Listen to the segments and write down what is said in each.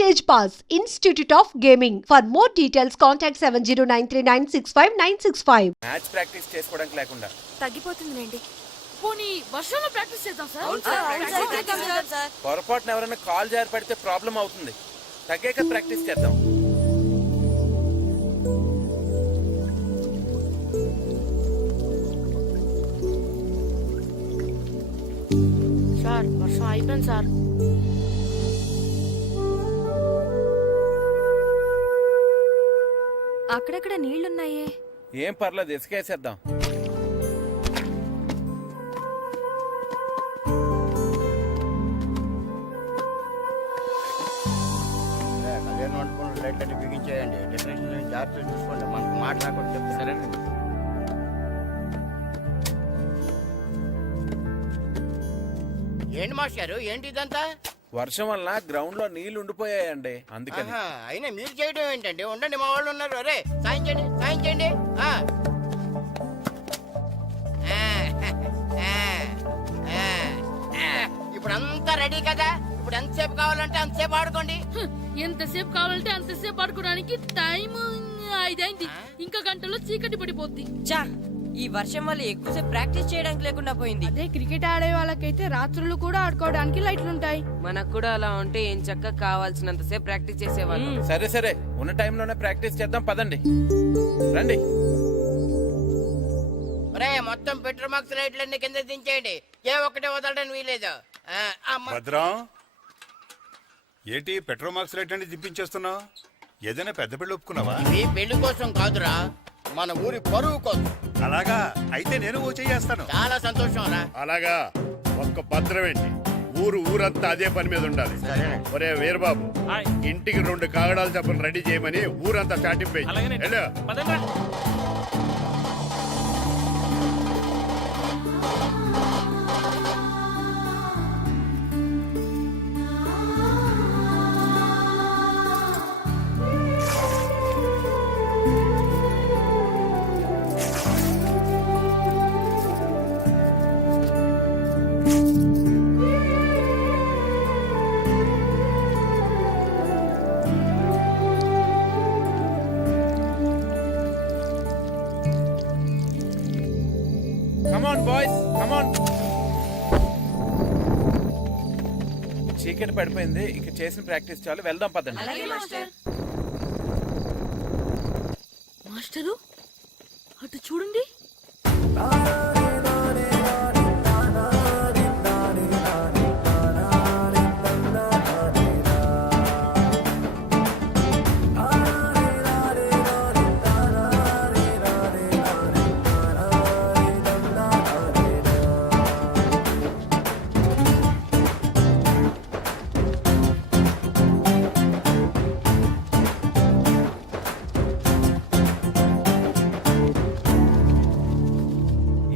Stage Pass, Institute of Gaming. For more details, contact 7093965965. Match practice చేసుకోవడానికి లేకుండా తగ్గిపోతుందిలేండి. పోనీ వర్షంలో ప్రాక్టీస్ చేద్దాం సార్. పొరపాటున ఎవరైనా కాల్ జారి పడితే ప్రాబ్లం అవుతుంది. తగ్గాక ప్రాక్టీస్ చేద్దాం. సార్ వర్షం అయిపోయింది సార్. అక్కడక్కడ నీళ్లున్నాయే. ఏం పర్లేదు, ఇసుకేసేద్దాం. కళ్యాణ్ వండుకున్న లైట్లన్నీ బిగించేయండి. డెకరేషన్ జాగ్రత్తగా చూసుకోండి. మనకు మాట్లాడకూడదు చెప్తాను. సరేనండి. ఏంటి మాస్టారు, ఏంటి ఇదంతా? వర్షం వల్ల గ్రౌండ్ లో నీళ్లు ఉండిపోయాయండి, అందుకని. అయినా మీరు చేయడం ఏంటండి? ఉండండి, మా వాళ్ళు ఉన్నారు. అరే సాయం చేయండి, సాయం చేయండి. ఇప్పుడు అంతా రెడీ కదా? ఇప్పుడు ఎంతసేపు కావాలంటే అంతసేపు ఆడుకోండి. ఎంతసేపు కావాలంటే అంతసేపు ఆడుకోవడానికి టైం 5 అయింది. ఇంకా గంటలో చీకటి పడిపోద్ది. చా, ఈ వర్షం వల్ల ఎక్కువసేపు ప్రాక్టీస్ చేయడానికి లేకుండా పోయింది. అదే క్రికెట్ ఆడే వాళ్ళకైతే రాత్రులు కూడా ఆడుకోవడానికి లైట్లు ఉంటాయి. మనకు కూడా అలా ఉంటే ఏం చక్కగా కావాల్సినంత సేపు ప్రాక్టీస్ చేసేవాళ్ళం. సరే సరే, ఉన్న టైంలోనే ప్రాక్టీస్ చేద్దాం, పదండి. రండి. ఒరే, మొత్తం పెట్రోల్ మార్క్స్ లైట్లన్నీ కింద దించేయండి. ఏ ఒక్కటే వదలడానికి వీలేదు. భద్రం, ఏంటి పెట్రోల్ మార్క్స్ రేట్ అని దిప్పించేస్తున్నావు? ఏదైనా పెద్ద పెళ్లి ఒప్పుకున్నావా? ఈ పెళ్లి కోసం కాదురా, మన ఊరి పరువు కోసం. అలాగా అయితే నేను ఓ చేస్తాను. చాలా సంతోషం రా. అలాగా ఒక్క భద్రం ఏంటి, ఊరంతా అదే పని మీద ఉండాలి. ఒరే వీరబాబు, ఇంటికి 2 కాగడాలు చెప్పని రెడీ చేయమని ఊరంతా చాటింపేయి. Come on boys, come on. చీకటి పడిపోయింది, ఇక చేసిన ప్రాక్టీస్ చాలు, వెళ్దాం పదండి. మాస్టరు అటు చూడండి.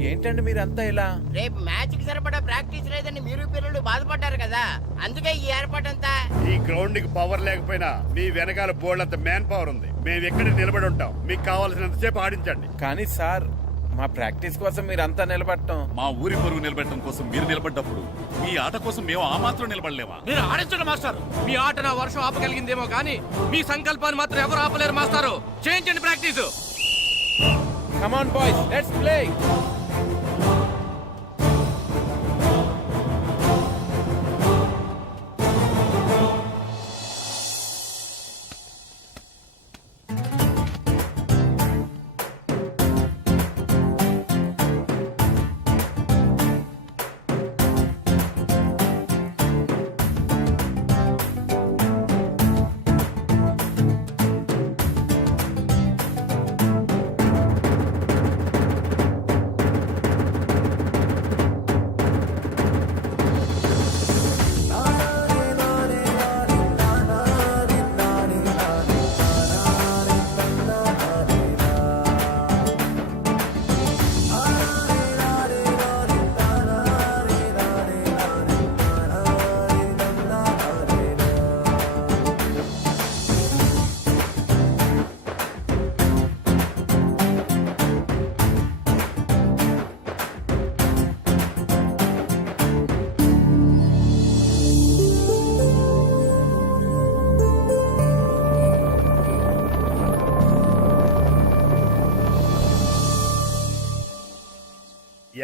ఏంటండి మీరంతా ఇలా? రేపు మ్యాచ్ కి సరిపడా ప్రాక్టీస్ లేదని మీరు పిల్లలు బాధపడ్డారు కదా, అందుకే ఈ ఏర్పాటంతా. ఈ గ్రౌండ్ కి పవర్ లేకపోయినా మీ వెనకాల బోర్డు అంత మ్యాన్ పవర్ ఉంది. మేము ఎక్కడ నిలబడి ఉంటాం, మీకు కావాల్సినంత సేపు ఆడించండి. కానీ సార్, మా ప్రాక్టీస్ కోసం మీరంతా నిలబడటం. మా ఊరి పరువు నిలబెట్టడం కోసం మీరు నిలబడ్డప్పుడు మీ ఆట కోసం మేము ఆ మాత్రం నిలబడలేమా? మీరు ఆడించండి మాస్టర్. మీ ఆట నా వర్షం ఆపగలిగిందేమో కానీ మీ సంకల్పాన్ని మాత్రం ఎవరు ఆపలేరు మాస్టారు. చేయించండి practice. Come on boys, let's play.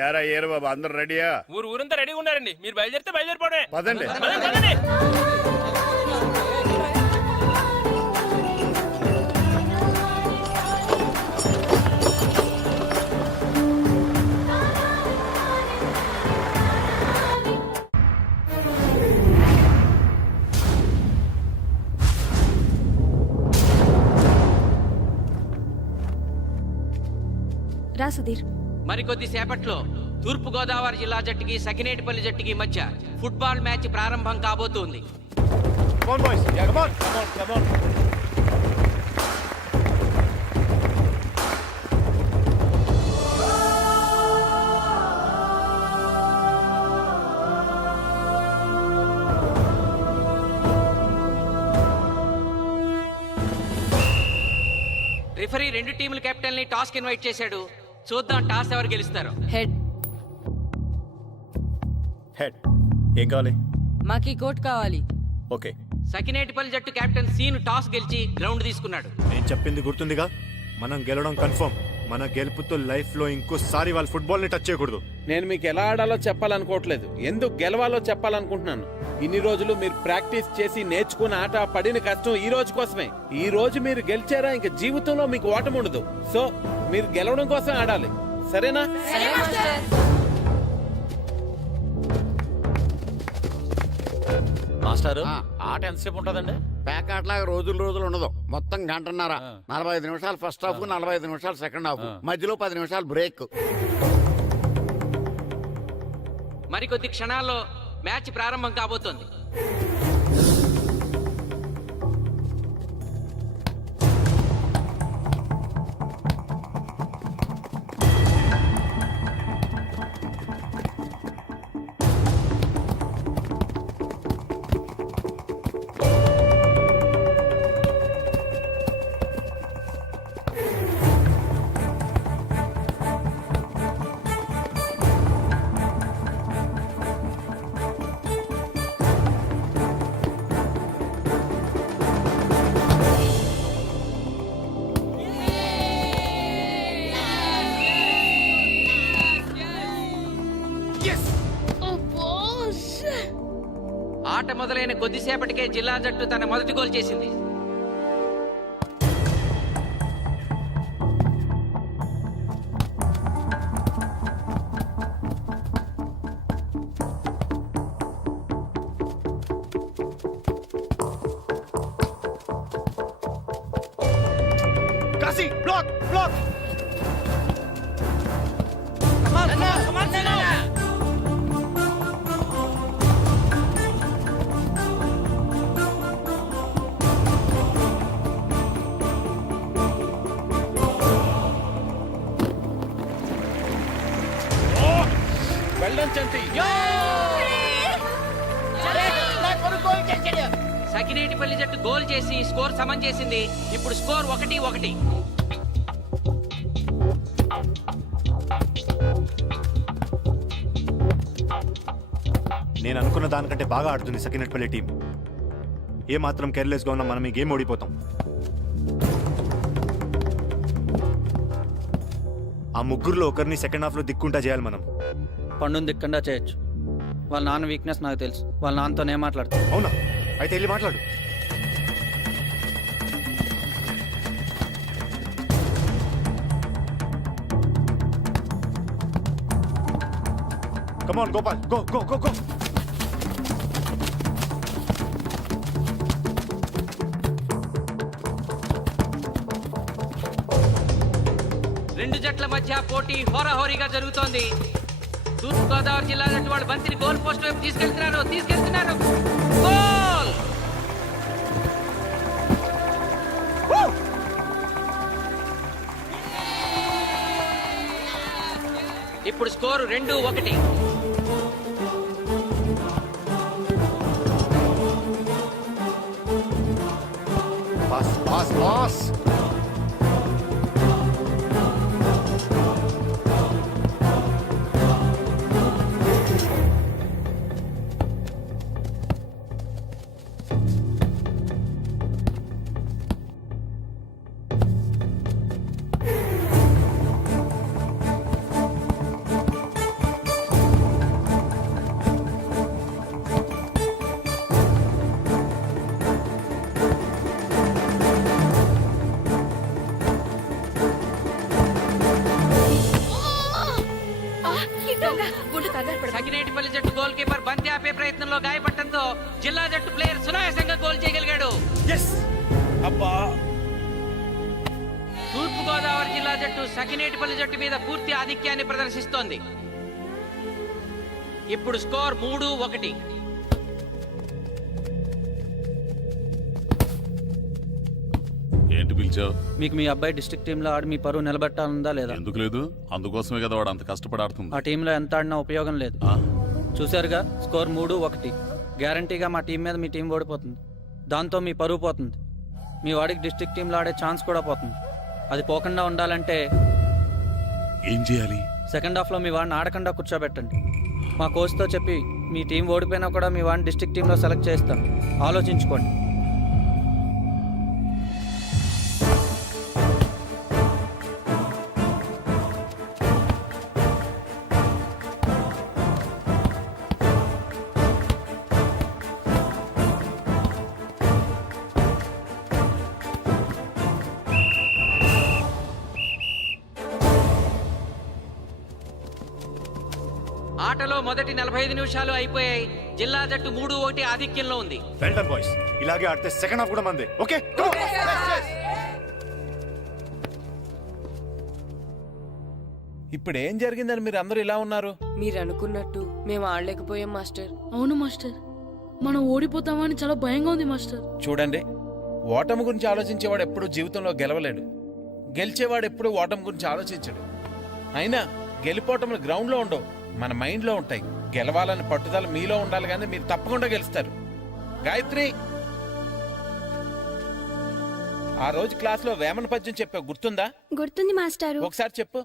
యారా ఏరు బాబు అందరు రెడీయా? ఊరంతా రెడీగా ఉన్నారండి. మీరు బయలుదేరితే బయలుదేరిపోవడమే. పదండి. పదండి. రా సుధీర్. మరికొద్ది సేపట్లో తూర్పు గోదావరి జిల్లా జట్టుకి సకినేటిపల్లి జట్టుకి మధ్య ఫుట్బాల్ మ్యాచ్ ప్రారంభం కాబోతోంది. రిఫరీ రెండు టీముల కెప్టెన్ ని టాస్ కి ఇన్వైట్ చేశాడు. చూద్దాం టాస్ ఎవరు గెలుస్తారో. హెడ్. హెడ్. ఏం కావాలి? మాకు కోట్ కావాలి. ఓకే. సకినేటిపల్లి జట్టు కెప్టెన్ సీను టాస్ గెలిచి గ్రౌండ్ తీసుకున్నాడు. నేను చెప్పింది గుర్తుందిగా, మనం గెలవడం కన్ఫర్మ్. మన గెలుపుతో లైఫ్ లో ఇంకోసారి వాళ్ళ ఫుట్బాల్ ని టచ్ చేయకూడదు. నేను మీకు ఎలా ఆడాలో చెప్పాలనుకోవట్లేదు, ఎందుకు గెలవాలో చెప్పాలనుకుంటున్నాను. ఇన్ని రోజులు మీరు ప్రాక్టీస్ చేసి నేర్చుకున్న ఆట పడిన కష్టం ఈ రోజు కోసమే. ఈ రోజు మీరు గెలిచారా ఇంక జీవితంలో మీకు ఓటమి ఉండదు. సో మీరు గెలవడం కోసం ఆడాలి, సరేనా? మాస్టారు, ఆట ఎంతసేపు ఉంటుందండి? పేకాట్లాగా రోజులు ఉండదు. మొత్తం గంటన్నర. 45 నిమిషాలు ఫస్ట్ హాఫ్, 45 నిమిషాలు సెకండ్ హాఫ్, మధ్యలో 10 నిమిషాలు బ్రేక్. మరికొద్ది క్షణాల్లో మ్యాచ్ ప్రారంభం కాబోతోంది. ఆట మొదలైన కొద్దిసేపటికే జిల్లా జట్టు తన మొదటి గోల్ చేసింది. Kashi block block. వెళ్ళడం చంటి. సకినేటిపల్లి జట్టు గోల్ చేసి స్కోర్ సమం చేసింది. ఇప్పుడు స్కోర్ 1-1. నేను అనుకున్న దానికంటే బాగా ఆడుతుంది సకినేటిపల్లి టీం. ఏ మాత్రం కేర్లెస్ గా ఉన్నా మనం ఈ గేమ్ ఓడిపోతాం. ఆ ముగ్గురులో ఒకరిని సెకండ్ హాఫ్ లో దిక్కుంటా చేయాలి మనం. పండుని దిక్కుండా చేయొచ్చు. వాళ్ళ నాన్న వీక్నెస్ నాకు తెలుసు. వాళ్ళ నాన్నతోనే మాట్లాడతాను. అవునా? అయితే వెళ్ళి మాట్లాడు. Come on, Gopal. Go, go, go, go. రెండు జట్ల మధ్య పోటీ హోరాహోరీగా జరుగుతోంది. తూర్పు గోదావరి జిల్లా జట్టు వాళ్ళు బంతిని గోల్ పోస్ట్ వైపు తీసుకెళ్తున్నారు. గోల్! ఇప్పుడు స్కోరు 2-1. Pass, pass, pass. బంతి ఆపే ప్రయత్నంలో గాయపడటంతో జిల్లా జట్టు ప్లేయర్ సునాయాసంగా గోల్ చేయగలిగాడు. అబ్బా తూర్పు గోదావరి జిల్లా జట్టు సకినేటిపల్లి జట్టు మీద పూర్తి ఆధిక్యాన్ని ప్రదర్శిస్తోంది. ఇప్పుడు స్కోర్ 3-1. ఏంటి పిలిచావు? మీకు మీ అబ్బాయి డిస్ట్రిక్ట్ టీంలో ఆడి మీ పరువు నిలబెట్టాలందా లేదా? ఎందుకు లేదు? అందుకోసమే కదా వాడు అంత కష్టపడి ఆడుతుంది. ఆ టీంలో ఎంత ఆడినా ఉపయోగం లేదు. చూశారుగా, స్కోర్ 3-1. గ్యారంటీగా మా టీం మీద మీ టీం ఓడిపోతుంది. దాంతో మీ పరువు పోతుంది. మీ వాడికి డిస్ట్రిక్ట్ టీంలో ఆడే ఛాన్స్ కూడా పోతుంది. అది పోకుండా ఉండాలంటే ఏం చేయాలి? సెకండ్ హాఫ్లో మీ వాడిని ఆడకుండా కూర్చోబెట్టండి. మా కోచ్తో చెప్పి మీ టీం ఓడిపోయినా కూడా మీ వాడిని డిస్ట్రిక్ట్ టీంలో సెలెక్ట్ చేస్తాం. ఆలోచించుకోండి. ఆటలో మొదటి 45 నిమిషాలు అయిపోయాయి. జిల్లా జట్టు 3-1 ఆధిక్యంలో ఉంది. Well done boys. ఇలాగే ఆడితే సెకండ్ హాఫ్ కూడా మందే. ఓకే, ఇప్పుడు ఏం జరిగిందని మీరు అందరూ ఇలా ఉన్నారు? మీరు అనుకున్నట్టు మేము ఆడలేకపోయాం మాస్టర్. అవును మాస్టర్, మనం ఓడిపోతామని చాలా భయంగా ఉంది మాస్టర్. చూడండి, ఓటమి గురించి ఆలోచించేవాడు ఎప్పుడు జీవితంలో గెలవలేడు. గెలిచేవాడు ఎప్పుడు ఓటమి గురించి ఆలోచించడు. అయినా గెలిపోవటంలో గ్రౌండ్లో ఉండవు, మన మైండ్లో ఉంటాయి. గెలవాలని పట్టుదల మీలో ఉండాలి, కానీ మీరు తప్పకుండా గెలుస్తారు. గాయత్రి, ఆ రోజు క్లాస్లో వేమన పద్యం చెప్పావు, గుర్తుందా? గుర్తుంది మాస్టారు. ఒకసారి చెప్పు.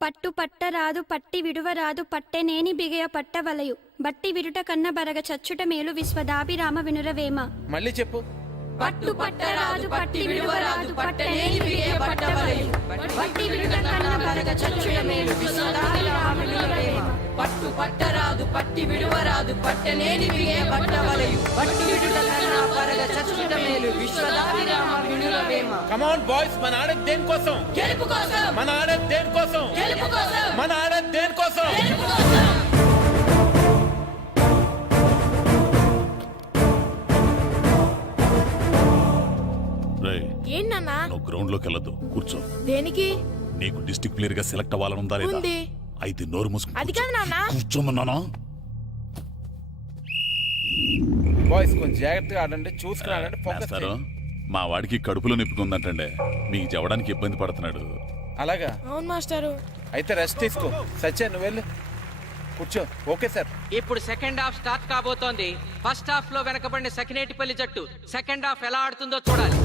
పట్టు పట్టరాదు పట్టి విడువరాదు పట్టెనేని బిగయ పట్టవలయు బట్టి విరుట కన్న బరగ చచ్చుట మేలు విశ్వదాభిరామ వినురవేమ. మళ్ళీ చెప్పు. పట్టు పట్టరాదు పట్టి విడువరాదు పట్టెనేని బిగయ పట్టవలయు బట్టి విరుట కన్న బరగ చచ్చుట మేలు విశ్వదాభిరామ వినురవేమ. పట్టు పట్టరాదు పట్టి విడువరాదు పట్టనేని బిగే పట్టవలయు పట్టి విడుట కన్నా పరగ చచ్చుట మేలు విశ్వదాభిరామ వినురవేమ. కమ్ ఆన్ బాయ్స్, మన ఆడేది దేనికోసం? గెలుపు కోసం. మన ఆడేది దేనికోసం? గెలుపు కోసం. మన ఆడేది దేనికోసం? గెలుపు కోసం. ఏంటన్నా? నువ్వు గ్రౌండ్ లోకి వెళ్ళదు, కూర్చో. దేనికి? నీకు డిస్ట్రిక్ట్ ప్లేయర్ గా సెలెక్ట్ అవ్వాలనుందా లేదా? ఉంది. అయితే నోరు మూసుకుని అది కాదు నాన్న. కూర్చోమన్నానా? బాయ్స్ కొంచెం జాగ్రత్తగా ఆడండి, చూసుకుని ఆడండి, ఫోకస్ మాస్టారు, చేయండి. మా వాడికి కడుపులో నొప్పికుందంటండి. మీకు చెప్పడానికి ఇబ్బంది పడుతున్నాడు. అలాగా? అవును మాస్టారు. అయితే రెస్ట్ తీసుకో. సత్య, నువ్వు వెళ్ళు, కూర్చో. Okay sir. ఇప్పుడు సెకండ్ హాఫ్ స్టార్ట్ కాబోతోంది. ఫస్ట్ హాఫ్ లో వెనకబడిన సకినేటిపల్లి జట్టు సెకండ్ హాఫ్ ఎలా ఆడుతుందో చూడాలి.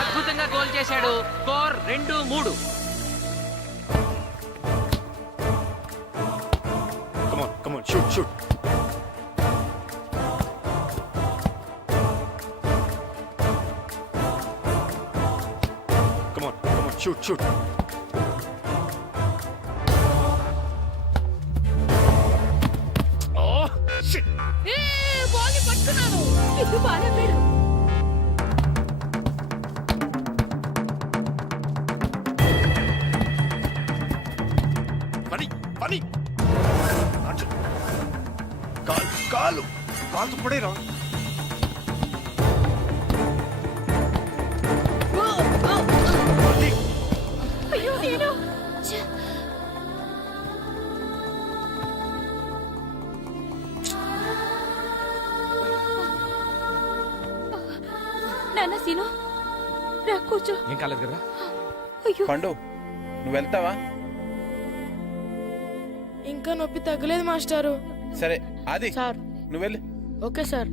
అద్భుతంగా గోల్ చేశాడు. Score 2-3. Come on, shoot. Come on, shoot. Oh, shit. Ball పట్టుకున్నాను. ఇది బాగా పేరు. Funny. కాలు పడేరా. అయ్యో నేను నాన్న సీను రా కూర్చో. ఏం కాలేదు కదా? అయ్యో పండు, నువ్వు వెళ్తావా? ఇంకా నొప్పి తగ్గలేదు మాస్టారు. సరే ఆది, సార్. నువ్వు వెళ్ళు. Okay sir.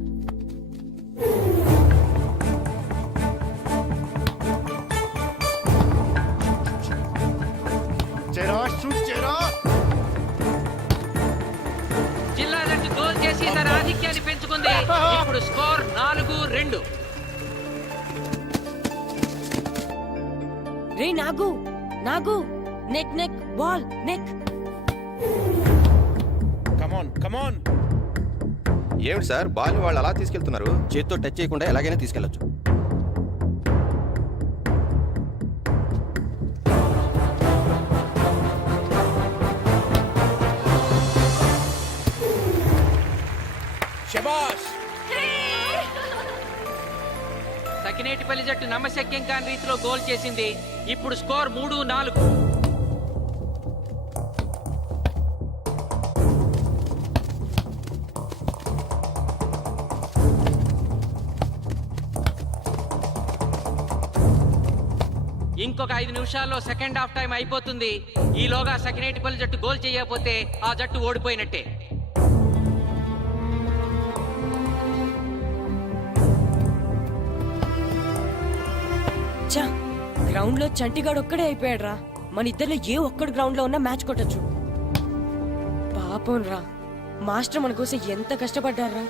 జిల్లా జట్టు గోల్ చేసి తన ఆధిక్యాన్ని పెంచుకుంది. ఇప్పుడు స్కోర్ 4-2. రే నాగు నాగు, నెక్ నెక్ బాల్ నెక్. కమాన్ కమాన్. ఏమిటి సార్ బాల్ వాళ్ళు అలా తీసుకెళ్తున్నారు? చేత్తో టచ్ చేయకుండా ఎలాగైనా తీసుకెళ్లొచ్చు. శబాష్. సకినేటిపల్లి జట్టు నమ్మశక్యం కాని రీతిలో గోల్ చేసింది. ఇప్పుడు స్కోర్ 3-4. ఇంకొక 5 నిమిషాల్లో సెకండ్ హాఫ్ టైం అయిపోతుంది. ఈలోగా సకినేటిపల్లి జట్టు గోల్ చేయకపోతే ఆ జట్టు ఓడిపోయినట్టే. చా, గ్రౌండ్ లో చంటిగాడు ఒక్కడే అయిపోయాడు రా. మన ఇద్దరిలో ఏ ఒక్కడు గ్రౌండ్ లో ఉన్నా మ్యాచ్ కొట్టచ్చు. పాపం రా, మాస్టర్ మన కోసం ఎంత కష్టపడ్డారా.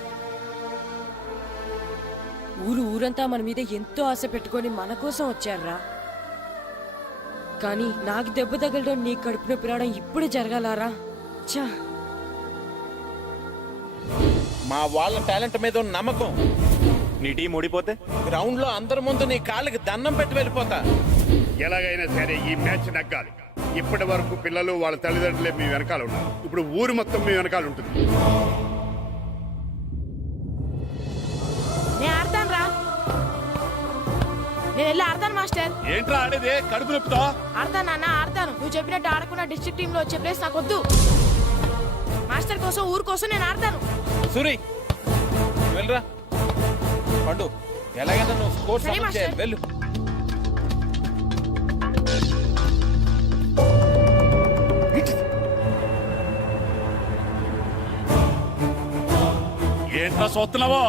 ఊరంతా మన మీద ఎంతో ఆశ పెట్టుకొని మన కోసం వచ్చారా. కానీ నాకు దెబ్బ తగలడం, నీ కడుపు నొప్పి రావడం ఇప్పుడే జరగాలారా. చా, మా వాళ్ళ టాలెంట్ మీద ఉన్న నమ్మకం. నీ టీం ఓడిపోతే గ్రౌండ్ లో అందరి ముందు నీ కాళ్ళకి దండం పెట్టి వెళ్ళిపోతా. ఎలాగైనా సరే ఈ మ్యాచ్ నగ్గాలి. ఇప్పటి వరకు పిల్లలు వాళ్ళ తల్లిదండ్రులే మీ వెనకాల ఉన్నారు. ఇప్పుడు ఊరు మొత్తం మీ వెనకాల ఉంటుంది. నేను ఆడతాను రా, నేను వెళ్ళి ఆడతాను మాస్టర్. ఏంట్రా ఆడేదే కడుపు నొప్పితో? ఆడతాను నాన్న, ఆడతాను. నువ్వు చెప్పినట్టు ఆడకుండా డిస్ట్రిక్ట్ టీమ్ లో వచ్చే ప్లేస్ నాకు వద్దు. మాస్టర్ కోసం, ఊరు కోసం నేను ఆడతాను. సూరి వెళ్ళరా. పండు ఎలాగైనా నువ్వు స్కోర్ సరే, సమన్ చేయాలి. మాస్టర్. వెళ్ళు. ఏంట్రా చూస్తున్నావో?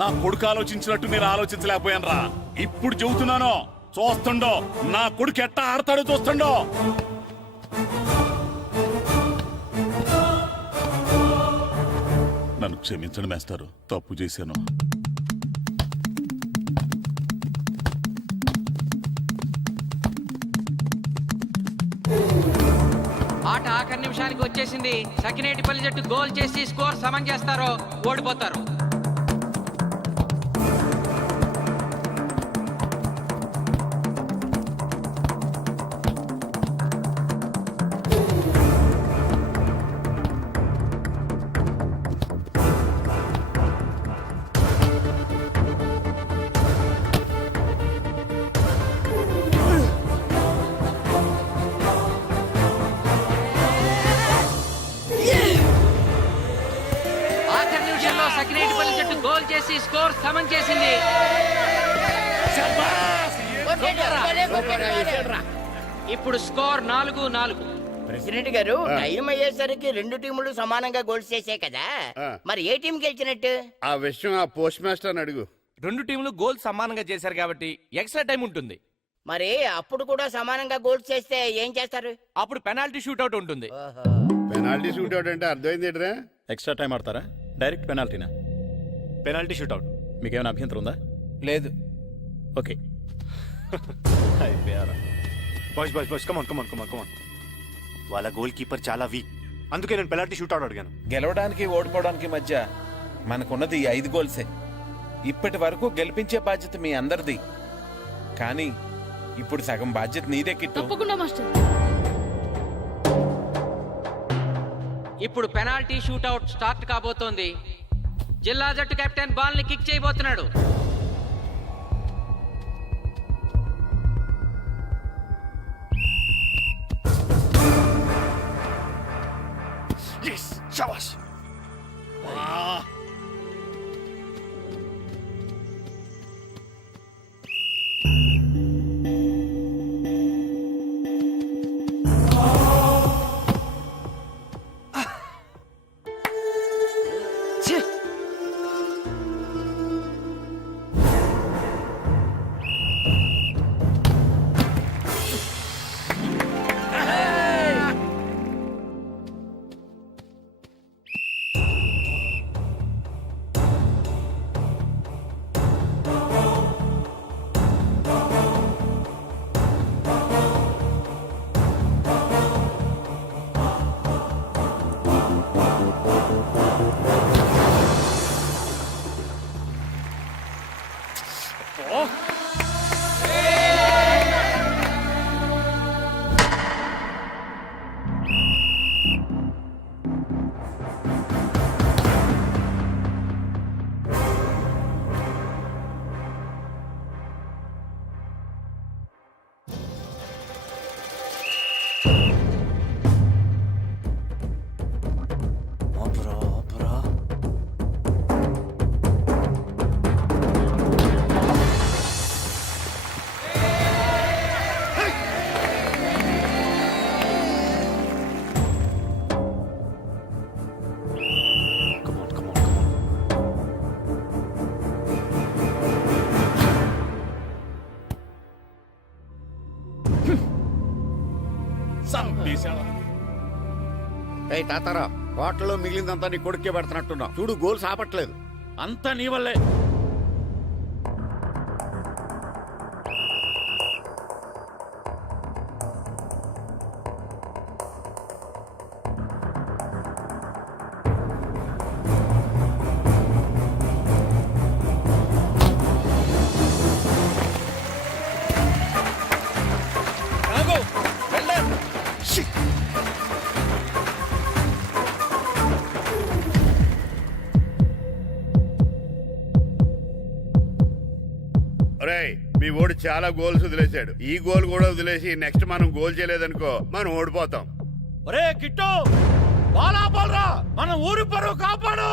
నా కొడుకు ఆలోచించినట్టు నేను ఆలోచించలేకపోయాను రా. ఇప్పుడు చెబుతున్నాను, చూస్తుండో నా కొడుకు ఎట్టా ఆడతాడో చూస్తుండో. నన్ను క్షమించండి మేస్తారు, తప్పు చేశాను. ఆట ఆఖరి నిమిషానికి వచ్చేసింది. సకినేటిపల్లి జట్టు గోల్ చేసి స్కోర్ సమన్ చేస్తారో ఓడిపోతారు. ఆఖరి నిమిషంలో సకినేటిపల్లి జట్టు గోల్ చేసి స్కోర్ సమన్ చేసింది. ఇప్పుడు స్కోర్ 4-4. ప్రెసిడెంట్ గారు, టైం అయ్యేసరికి రెండు టీములు సమానంగా గోల్స్ చేసే కదా, మరి ఏ టీం గెలిచినట్టు? ఆ విషయం ఆ పోస్ట్ మాస్టర్ అడుగు. రెండు టీంలు గోల్ సమానంగా చేశారు కాబట్టి ఎక్స్ట్రా టైం ఉంటుంది. మరి అప్పుడు కూడా సమానంగా గోల్స్ చేస్తే ఏం చేస్తారు? అప్పుడు పెనాల్టీ షూట్అవుట్ ఉంటుంది. పెనాల్టీ షూట్ అవుట్ అంటే అర్థమైంది ఏంట్రా? ఎక్స్ట్రా టైం ఆడతారా? డైరెక్ట్ పెనాల్టీనా? Penalty shootout. మీకేమైనా అభ్యంతరం ఉందా? లేదు. ఓకే. అయిపోయారా? Boys boys boys come on come on come on come on. వాళ్ళ గోల్ కీపర్ చాలా వీక్, అందుకే నేను పెనాల్టీ షూట్అవుట్ అడిగాను. గెలవడానికి ఓడిపోవడానికి మధ్య మనకున్నది ఈ 5 గోల్సే. ఇప్పటి వరకు గెలిపించే బాధ్యత మీ అందరిది. కానీ ఇప్పుడు సగం బాధ్యత నీదే కిట్టు. తప్పకుండా మాస్టర్. ఇప్పుడు పెనాల్టీ షూట్అవుట్ స్టార్ట్ కాబోతోంది. జిల్లా జట్టు కెప్టెన్ బాల్ ని కిక్ చేయబోతున్నాడు. శబాష్. ఏయ్ తాతారా, హోటల్లో మిగిలిందంతా నీ కొడుకే పెడుతున్నట్టున్నావు. చూడు గోల్స్ ఆపట్లేదు. అంతా నీ వల్లే. ఒరేయ్, మీ ఓడి చాలా గోల్స్ వదిలేశాడు. ఈ గోల్ కూడా వదిలేసి నెక్స్ట్ మనం గోల్ చేయలేదనుకో మనం ఓడిపోతాం. ఒరే కిట్టు, బాల్ ఆపాలరా, మన ఊరి పరువు కాపాడు.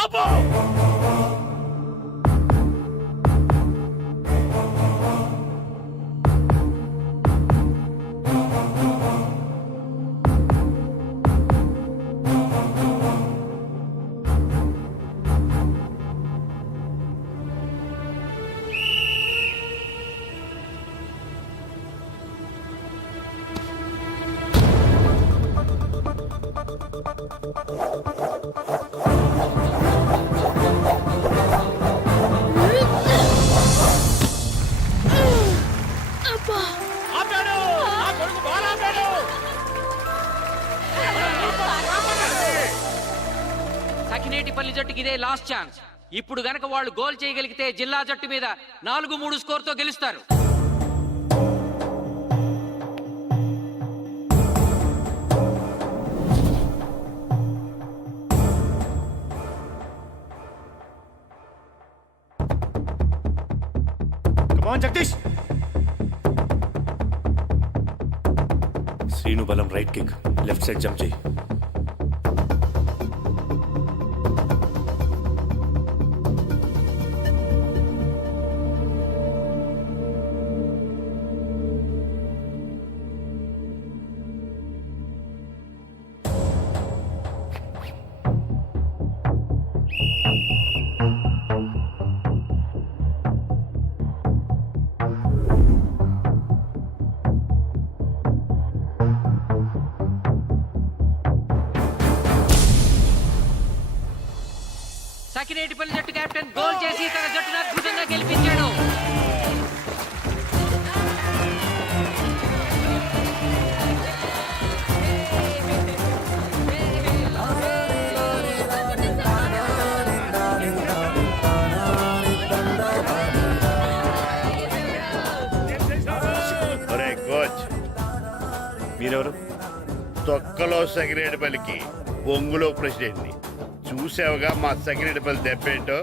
ఆపో. ఆపాడు. నా కొడుకు బాల్ ఆపాడు. సకినేటిపల్లి జట్టుకి ఇదే లాస్ట్ ఛాన్స్. ఇప్పుడు గనక వాళ్ళు గోల్ చేయగలిగితే జిల్లా జట్టు మీద 4-3 స్కోర్తో గెలుస్తారు. జగదీష్. శ్రీను బలం right kick, left side jump చేయి. సకినేటిపల్లి జట్టు కెప్టెన్ గోల్ చేసి తన జట్టును అద్భుతంగా గెలిపించాడు. ఒరే కోచ్, మీరెవరు? తొక్కలో సగిరేడుపల్లికి బొంగులో ప్రెసిడెంట్ని. చూసావుగా మా సగిరేడుపల్లి దెబ్బేంటో.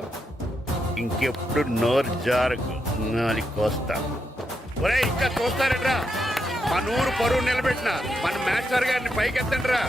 ఇంకెప్పుడు నోరు జారకు నాలి కోస్తా. ఒరే ఇంకా చూస్తారట్రా, మన ఊరు పరువు నిలబెట్టిన మన మాస్టర్ గారిని పైకెత్తండి రా.